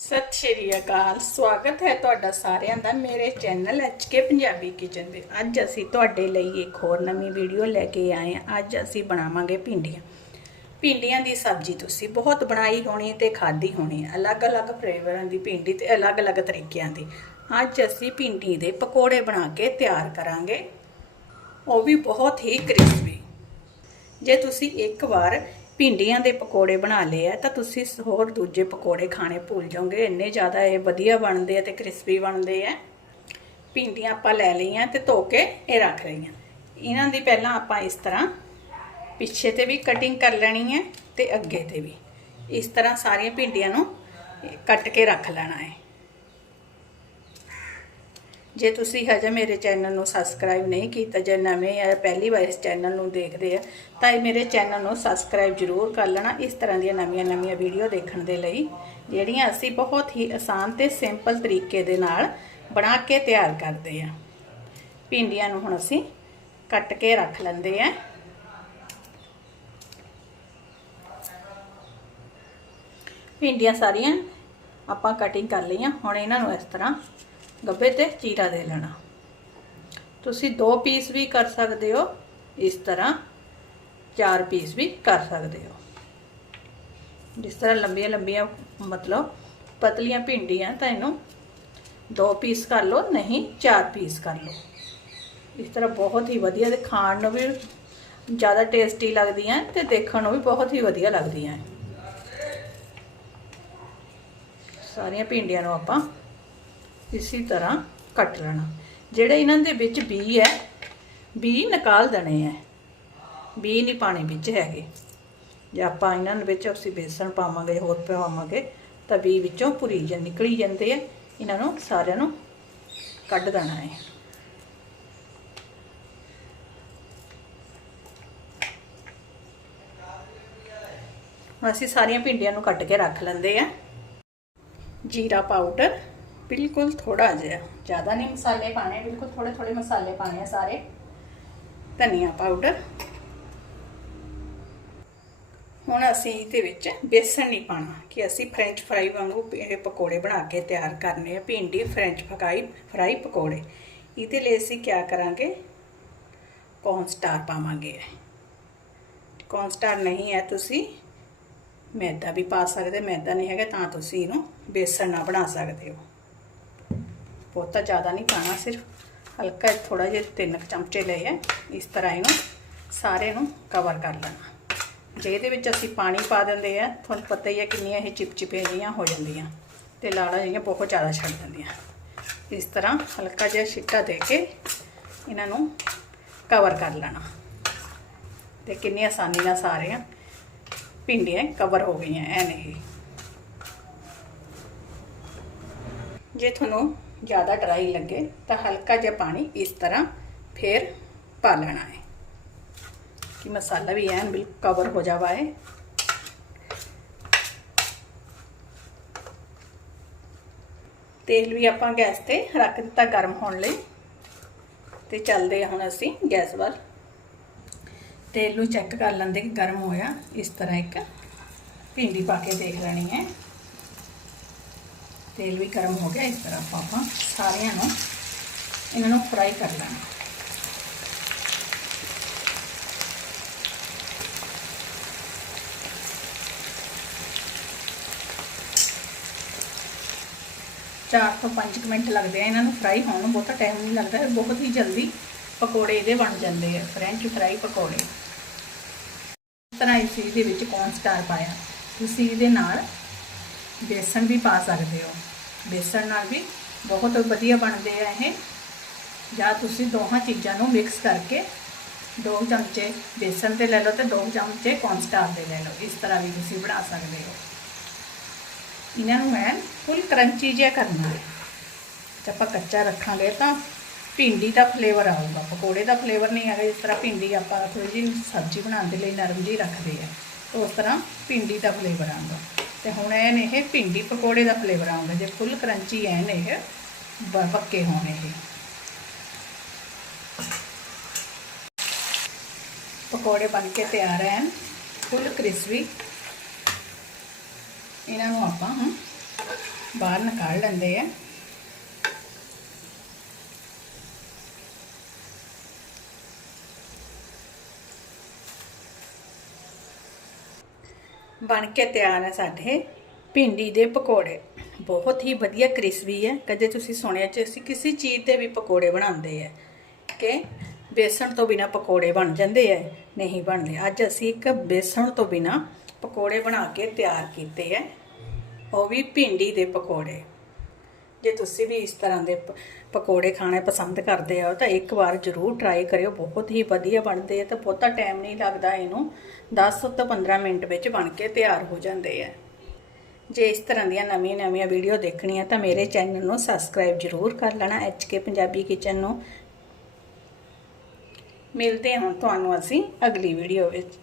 ਸਤਿ ਸ਼੍ਰੀ ਅਕਾਲ, ਸਵਾਗਤ ਹੈ ਤੁਹਾਡਾ ਸਾਰਿਆਂ ਦਾ ਮੇਰੇ ਚੈਨਲ ਕੇ ਪੰਜਾਬੀ ਕਿਚਨ ਦੇ ਅੱਜ ਅਸੀਂ ਤੁਹਾਡੇ ਲਈ ਇੱਕ ਹੋਰ ਨਵੀਂ ਵੀਡੀਓ ਲੈ ਕੇ ਆਏ ਹਾਂ। ਅੱਜ ਅਸੀਂ ਬਣਾਵਾਂਗੇ ਭਿੰਡੀਆਂ। ਭਿੰਡੀਆਂ ਦੀ ਸਬਜ਼ੀ ਤੁਸੀਂ ਬਹੁਤ ਬਣਾਈ ਹੋਣੀ ਤੇ ਖਾਧੀ ਹੋਣੀ ਅਲੱਗ-ਅਲੱਗ ਫਲੇਵਰਾਂ ਦੀ ਭਿੰਡੀ ਤੇ ਅਲੱਗ-ਅਲੱਗ ਤਰੀਕਿਆਂ ਦੀ। ਅੱਜ ਅਸੀਂ ਭਿੰਡੀ ਦੇ ਪਕੌੜੇ ਬਣਾ ਕੇ ਤਿਆਰ ਕਰਾਂਗੇ। ਉਹ ਵੀ ਬਹੁਤ ਹੀ ਕ੍ਰਿਸਪੀ। ਜੇ ਤੁਸੀਂ ਇੱਕ ਵਾਰ ਭਿੰਡੀਆਂ ਦੇ ਪਕੌੜੇ ਬਣਾ ਲਏ ਆ, ਤਾਂ ਤੁਸੀਂ ਹੋਰ ਦੂਜੇ ਪਕੌੜੇ ਖਾਣੇ ਭੁੱਲ ਜਾਓਗੇ। ਇੰਨੇ ਜ਼ਿਆਦਾ ਇਹ ਵਧੀਆ ਬਣਦੇ ਆ ਤੇ ਕ੍ਰਿਸਪੀ ਬਣਦੇ ਆ। ਭਿੰਡੀਆਂ ਆਪਾਂ ਲੈ ਲਈਆਂ ਤੇ ਧੋ ਕੇ ਇਹ ਰੱਖ ਲਈਆਂ। ਇਹਨਾਂ ਦੀ ਪਹਿਲਾਂ ਆਪਾਂ ਇਸ ਤਰ੍ਹਾਂ ਪਿੱਛੇ ਤੇ ਵੀ ਕਟਿੰਗ ਕਰ ਲੈਣੀ ਹੈ ਤੇ ਅੱਗੇ ਤੇ ਵੀ। ਇਸ ਤਰ੍ਹਾਂ ਸਾਰੀਆਂ ਭਿੰਡੀਆਂ ਨੂੰ ਕੱਟ ਕੇ ਰੱਖ ਲੈਣਾ ਹੈ। ਜੇ ਤੁਸੀਂ ਹਜੇ ਮੇਰੇ ਚੈਨਲ ਨੂੰ ਸਬਸਕ੍ਰਾਈਬ ਨਹੀਂ ਕੀਤਾ ਜੇ ਨਵੇਂ ਆ, ਪਹਿਲੀ ਵਾਰ ਇਸ ਚੈਨਲ ਨੂੰ ਦੇਖਦੇ ਆ, ਤਾਂ ਇਹ ਮੇਰੇ ਚੈਨਲ ਨੂੰ ਸਬਸਕ੍ਰਾਈਬ ਜ਼ਰੂਰ ਕਰ ਲੈਣਾ ਇਸ ਤਰ੍ਹਾਂ ਦੀਆਂ ਨਵੀਆਂ-ਨਵੀਆਂ ਵੀਡੀਓ ਦੇਖਣ ਦੇ ਲਈ, ਜਿਹੜੀਆਂ ਅਸੀਂ ਬਹੁਤ ਹੀ ਆਸਾਨ ਤੇ ਸਿੰਪਲ ਤਰੀਕੇ ਦੇ ਨਾਲ ਬਣਾ ਕੇ ਤਿਆਰ ਕਰਦੇ ਆ। ਭਿੰਡੀਆਂ ਨੂੰ ਹੁਣ ਅਸੀਂ ਕੱਟ ਕੇ ਰੱਖ ਲੈਂਦੇ ਆ। ਭਿੰਡੀਆਂ ਸਾਰੀਆਂ ਆਪਾਂ ਕਟਿੰਗ ਕਰ ਲਈਆਂ, ਹੁਣ ਇਹਨਾਂ ਨੂੰ ਇਸ ਤਰ੍ਹਾਂ ਗੱਬੇ ਤੇ ਚੀਰਾ ਦੇ ਲੈਣਾ। ਤੁਸੀਂ ਦੋ ਪੀਸ ਵੀ ਕਰ ਸਕਦੇ ਹੋ, ਇਸ ਤਰ੍ਹਾਂ ਚਾਰ ਪੀਸ ਵੀ ਕਰ ਸਕਦੇ ਹੋ। ਜਿਸ ਤਰ੍ਹਾਂ ਲੰਬੀਆਂ ਲੰਬੀਆਂ ਮਤਲਬ ਪਤਲੀਆਂ ਭਿੰਡੀਆਂ ਤਾਂ ਇਹਨੂੰ ਦੋ ਪੀਸ ਕਰ ਲਓ, ਨਹੀਂ ਚਾਰ ਪੀਸ ਕਰ ਲਓ। ਇਸ ਤਰ੍ਹਾਂ ਬਹੁਤ ਹੀ ਵਧੀਆ ਤੇ ਖਾਣ ਨੂੰ ਵੀ ਜ਼ਿਆਦਾ ਟੇਸਟੀ ਲੱਗਦੀਆਂ ਤੇ ਦੇਖਣ ਨੂੰ ਵੀ ਬਹੁਤ ਹੀ ਵਧੀਆ ਲੱਗਦੀਆਂ ਸਾਰੀਆਂ ਭਿੰਡੀਆਂ ਨੂੰ ਆਪਾਂ ਇਸੇ ਤਰ੍ਹਾਂ ਕੱਟ ਲੈਣਾ। ਜਿਹੜੇ ਇਹਨਾਂ ਦੇ ਵਿੱਚ ਬੀ ਹੈ, ਬੀ ਨਿਕਾਲ ਦੇਣੇ ਹੈ। ਬੀ ਨਹੀਂ ਪਾਣੇ ਵਿੱਚ ਹੈਗੇ। ਜੇ ਆਪਾਂ ਇਹਨਾਂ ਦੇ ਵਿੱਚ ਅਸੀਂ ਬੇਸਣ ਪਾਵਾਂਗੇ, ਹੋਰ ਪਾਵਾਂਗੇ, ਤਾਂ ਬੀ ਵਿੱਚੋਂ ਪੁਰੀ ਜਾਂ ਨਿਕਲੀ ਜਾਂਦੇ ਆ। ਇਹਨਾਂ ਨੂੰ ਸਾਰਿਆਂ ਨੂੰ ਕੱਢ ਦੇਣਾ ਹੈ। ਅਸੀਂ ਸਾਰੀਆਂ ਭਿੰਡੀਆਂ ਨੂੰ ਕੱਟ ਕੇ ਰੱਖ ਲੈਂਦੇ ਆ। ਜੀਰਾ ਪਾਊਡਰ। ਬਿਲਕੁਲ ਥੋੜਾ ਜਿਹਾ। ਜ਼ਿਆਦਾ ਨਹੀਂ ਮਸਾਲੇ ਪਾਣੇ ਬਿਲਕੁਲ ਥੋੜੇ ਥੋੜੇ ਮਸਾਲੇ ਪਾਣੇ ਆ ਸਾਰੇ। ਧਨੀਆ ਪਾਊਡਰ। ਹੁਣ ਅਸੀਂ ਇਹਦੇ ਵਿੱਚ ਬੇਸਣ ਨਹੀਂ ਪਾਣਾ ਕਿ ਅਸੀਂ ਫ੍ਰੈਂਚ ਫਰਾਈ ਵਾਂਗੂ ਇਹ ਪਕੌੜੇ ਬਣਾ ਕੇ ਤਿਆਰ ਕਰਨੇ ਆ ਭਿੰਡੀ ਫ੍ਰੈਂਚ ਫਰਾਈ ਫਰਾਈ ਪਕੌੜੇ। ਇਹਦੇ ਲਈ ਅਸੀਂ ਕੀ ਕਰਾਂਗੇ? ਕੌਰਨ ਸਟਾਰ ਪਾਵਾਂਗੇ। ਕੌਰਨ ਸਟਾਰ ਨਹੀਂ ਹੈ ਤੁਸੀਂ ਮੈਦਾ ਵੀ ਪਾ ਸਕਦੇ ਮੈਦਾ ਨਹੀਂ ਹੈਗਾ ਤਾਂ ਤੁਸੀਂ ਇਹਨੂੰ ਬੇਸਣ ਨਾਲ ਬਣਾ ਸਕਦੇ ਹੋ। ਬਹੁਤਾ ਜ਼ਿਆਦਾ ਨਹੀਂ ਪਾਣਾ ਸਿਰਫ ਹਲਕਾ ਥੋੜਾ ਜਿਹਾ ਤਿੰਨ ਚਮਚੇ ਲਏ ਹੈ ਇਸ ਤਰ੍ਹਾਂ ਇਹਨੂੰ ਸਾਰੇ ਨੂੰ ਕਵਰ ਕਰ ਲੈਣਾ। ਜੇ ਇਹਦੇ ਵਿੱਚ ਅਸੀਂ ਪਾਣੀ ਪਾ ਦਿੰਦੇ ਆ, ਤੁਹਾਨੂੰ ਪਤਾ ਹੀ ਹੈ ਕਿੰਨੀਆਂ ਇਹ ਚਿਪਚਿਪੇ ਜੀਆਂ ਹੋ ਜਾਂਦੀਆਂ ਤੇ ਲਾੜਾ ਜਿਹੀਆਂ ਬਹੁਤ ਜ਼ਿਆਦਾ ਛੱਡ ਦਿੰਦੀਆਂ। ਇਸ ਤਰ੍ਹਾਂ ਹਲਕਾ ਜਿਹਾ ਛਿੱਟਾ ਦੇ ਕੇ ਇਹਨਾਂ ਨੂੰ ਕਵਰ ਕਰ ਲੈਣਾ। ਤੇ ਕਿੰਨੀ ਆਸਾਨੀ ਨਾਲ ਸਾਰੀਆਂ ਭਿੰਡੀਆਂ ਕਵਰ ਹੋ ਗਈਆਂ ਐ ਨਹੀਂ ਜੇ ਤੁਹਾਨੂੰ ਜ਼ਿਆਦਾ ਡਰਾਈ ਲੱਗੇ ਤਾਂ ਹਲਕਾ ਜਿਹਾ ਪਾਣੀ ਇਸ ਤਰ੍ਹਾਂ ਫੇਰ ਪਾ ਲੈਣਾ ਹੈ ਕਿ ਮਸਾਲਾ ਵੀ ਐਨ ਬਿਲਕੁਲ ਕਵਰ ਹੋ ਜਾਵਾ ਹੈ ਤੇਲ ਵੀ ਆਪਾਂ ਗੈਸ ਤੇ ਰੱਖ ਦਿੱਤਾ ਗਰਮ ਹੋਣ ਲਈ ਤੇ ਚੱਲਦੇ ਹੁਣ ਅਸੀਂ ਗੈਸ ਵੱਲ ਤੇਲ ਨੂੰ ਚੈੱਕ ਕਰ ਲੈਂਦੇ ਕਿ ਗਰਮ ਹੋਇਆ ਇਸ ਤਰ੍ਹਾਂ ਇੱਕ ਭਿੰਡੀ ਪਾ ਕੇ ਦੇਖ ਲੈਣੀ ਹੈ ਤੇਲ ਵੀ ਗਰਮ ਹੋ ਗਿਆ, ਇਸ ਤਰ੍ਹਾਂ ਆਪਾਂ ਸਾਰਿਆਂ ਨੂੰ ਇਹਨਾਂ ਨੂੰ ਫਰਾਈ ਕਰ ਲੈਣਾ। ਚਾਰ ਤੋਂ 5 ਮਿੰਟ ਲੱਗਦੇ ਆ ਇਹਨਾਂ ਨੂੰ ਫਰਾਈ ਹੋਣ ਨੂੰ, ਬਹੁਤਾ ਟਾਈਮ ਨਹੀਂ ਲੱਗਦਾ ਬਹੁਤ ਹੀ ਜਲਦੀ ਪਕੌੜੇ ਇਹਦੇ ਬਣ ਜਾਂਦੇ ਆ ਫ੍ਰੈਂਚ ਫਰਾਈ ਪਕੌੜੇ। ਇਸ ਤਰ੍ਹਾਂ ਇਸ ਦੇ ਵਿੱਚ ਕੌਰਨ ਸਟਾਰ ਪਾਇਆ। ਤੁਸੀਂ ਇਹਦੇ ਨਾਲ ਬੇਸਣ ਵੀ ਪਾ ਸਕਦੇ ਹੋ। ਬੇਸਣ ਨਾਲ ਵੀ ਬਹੁਤ ਵਧੀਆ ਬਣਦੇ ਆ ਇਹ। ਜਾਂ ਤੁਸੀਂ ਦੋਹਾਂ ਚੀਜ਼ਾਂ ਨੂੰ ਮਿਕਸ ਕਰਕੇ ਦੋ ਚਮਚੇ ਬੇਸਣ ਦੇ ਲੈ ਲਓ ਤੇ ਦੋ ਚਮਚੇ ਕੌਰਨ ਸਟਾਰ ਦੇ ਲੈ ਲਓ। ਇਸ ਤਰ੍ਹਾਂ ਵੀ ਤੁਸੀਂ ਬਣਾ ਸਕਦੇ ਹੋ। ਇਹਨਾਂ ਨੂੰ ਮੈਂ ਫੁੱਲ ਕਰੰਚੀ ਜਿਹਾ ਕਰਨਾ ਹੈ। ਜੇ ਆਪਾਂ ਕੱਚਾ ਰੱਖਾਂਗੇ ਤਾਂ ਭਿੰਡੀ ਦਾ ਫਲੇਵਰ ਆਊਗਾ। ਪਕੌੜੇ ਦਾ ਫਲੇਵਰ ਨਹੀਂ ਆਏਗਾ ਜਿਸ ਤਰ੍ਹਾਂ ਭਿੰਡੀ ਆਪਾਂ ਥੋੜੀ ਜਿਹੀ ਸਬਜ਼ੀ ਬਣਾਉਣ ਦੇ ਲਈ ਨਰਮ ਜਿਹੀ ਰੱਖਦੇ ਆ, ਉਸ ਤਰ੍ਹਾਂ ਭਿੰਡੀ ਦਾ ਫਲੇਵਰ ਆਉਂਦਾ ਤੇ ਹੁਣ ਐਨ ਇਹ ਭਿੰਡੀ ਪਕੌੜੇ ਦਾ ਫਲੇਵਰ ਆਉਂਦਾ ਜੇ ਫੁੱਲ ਕਰੰਚੀ ਐਨ ਇਹ ਪੱਕੇ ਹੋਣ ਇਹ। ਪਕੌੜੇ ਬਣ ਕੇ ਤਿਆਰ ਹਨ ਫੁੱਲ ਕ੍ਰਿਸਪੀ ਇਹਨਾਂ ਨੂੰ ਆਪਾਂ ਹੁਣ ਬਾਹਰ ਨਿਕਾਲ ਲੈਂਦੇ ਆ ਬਣ ਕੇ ਤਿਆਰ ਹੈ ਸਾਡੇ ਭਿੰਡੀ ਦੇ ਪਕੌੜੇ। ਬਹੁਤ ਹੀ ਵਧੀਆ ਕ੍ਰਿਸਪੀ ਹੈ। ਕਦੇ ਤੁਸੀਂ ਸੁਣਿਆ ਚ ਅਸੀਂ ਕਿਸੇ ਚੀਜ਼ ਦੇ ਵੀ ਪਕੌੜੇ ਬਣਾਉਂਦੇ ਆ ਕਿ ਬੇਸਣ ਤੋਂ ਬਿਨਾ ਪਕੌੜੇ ਬਣ ਜਾਂਦੇ ਐ ਨਹੀਂ ਬਣਦੇ। ਅੱਜ ਅਸੀਂ ਇੱਕ ਬੇਸਣ ਤੋਂ ਬਿਨਾ ਪਕੌੜੇ ਬਣਾ ਕੇ ਤਿਆਰ ਕੀਤੇ ਐ ਉਹ ਵੀ ਭਿੰਡੀ ਦੇ ਪਕੌੜੇ। ਜੇ ਤੁਸੀਂ ਵੀ ਇਸ ਤਰ੍ਹਾਂ ਦੇ ਪਕੌੜੇ ਖਾਣੇ ਪਸੰਦ ਕਰਦੇ ਹੋ ਤਾਂ ਇੱਕ ਵਾਰ ਜ਼ਰੂਰ ਟਰਾਈ ਕਰਿਓ, ਬਹੁਤ ਹੀ ਵਧੀਆ ਬਣਦੇ ਆ ਤੇ ਬਹੁਤਾ ਟਾਈਮ ਨਹੀਂ ਲੱਗਦਾ ਇਹਨੂੰ। 10 ਤੋਂ 15 ਮਿੰਟ ਵਿੱਚ ਬਣ ਕੇ ਤਿਆਰ ਹੋ ਜਾਂਦੇ ਆ। ਜੇ ਇਸ ਤਰ੍ਹਾਂ ਦੀਆਂ ਨਵੀਆਂ ਨਵੀਆਂ ਵੀਡੀਓ ਦੇਖਣੀਆਂ ਤਾਂ ਮੇਰੇ ਚੈਨਲ ਨੂੰ ਸਬਸਕ੍ਰਾਈਬ ਜ਼ਰੂਰ ਕਰ ਲੈਣਾ ਕੇ ਪੰਜਾਬੀ ਕਿਚਨ ਨੂੰ। ਮਿਲਦੇ ਹਾਂ ਤੁਹਾਨੂੰ ਅਸੀਂ ਅਗਲੀ ਵੀਡੀਓ ਵਿੱਚ।